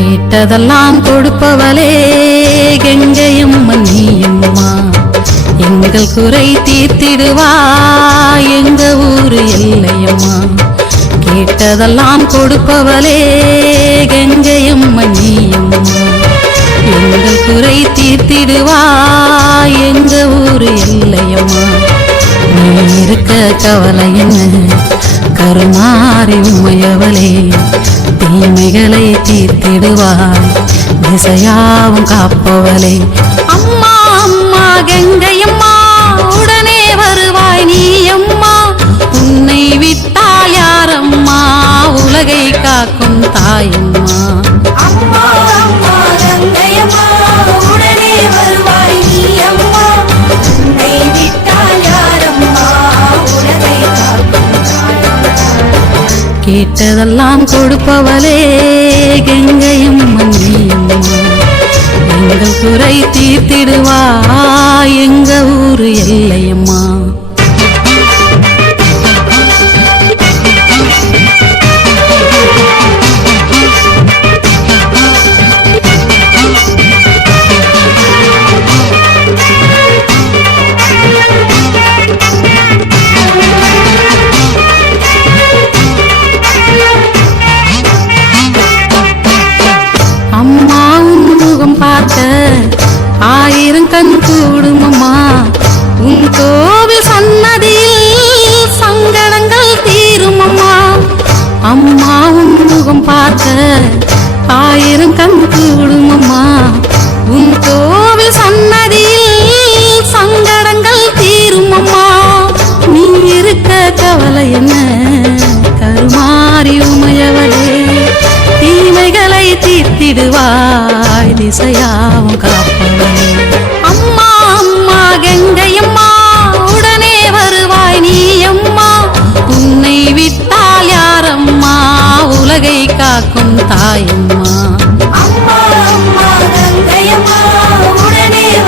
கேட்டதெல்லாம் கொடுப்பவளே கங்கையம்மா நீயம்மா, எங்கள் குறை தீர்த்திடுவா எங்க ஊரு எல்லையம்மா. கேட்டதெல்லாம் கொடுப்பவளே கங்கையம்மா நீயம்மா, எங்கள் குறை தீர்த்திடுவா எங்க ஊரு எல்லையம்மா. நீ இருக்க கவலை என்ன கருமாறி உமையவளே, தீமைகளை தீர்த்திடுவாய் திசையாவும் காப்பவளே. அம்மா அம்மா கங்கையம்மா உடனே வருவாய் நீ அம்மா, உன்னை விட்டால் யாரம்மா உலகை காக்கும் தாயம்மா. அம்மா அம்மா கங்கையம்மா உடனே வருவாய் நீ அம்மா, உன்னை விட்டால் யாரம்மா உலகை காக்கும் தாயம்மா. கேட்டதெல்லாம் கொடுப்பவளே கங்கையம்மா நீயம்மா, எங்கள் குறை தீர்த்திடுவா எங்க ஊரு எல்லையம்மா. ஆயிரம் கண் கூடுமம்மா உன் கோவில் சன்னதியில் சங்கடங்கள் தீருமம்மா. அம்மா உன் முகம் பார்க்க ஆயிரம் கண் கூடுமம்மா, உன் கோவில் சன்னதியில் சங்கடங்கள் தீருமம்மா. நீ இருக்க கவலை என்ன கருமாறி உமையவளே, தீமைகளை தீர்த்திடுவாய் திசையாவும் காப்பவளே. அம்மா அம்மா கங்கையம்மா உடனே வருவாய் நீ அம்மா, உன்னை விட்டால் யாரம்மா உலகை காக்கும் தாயம்மா.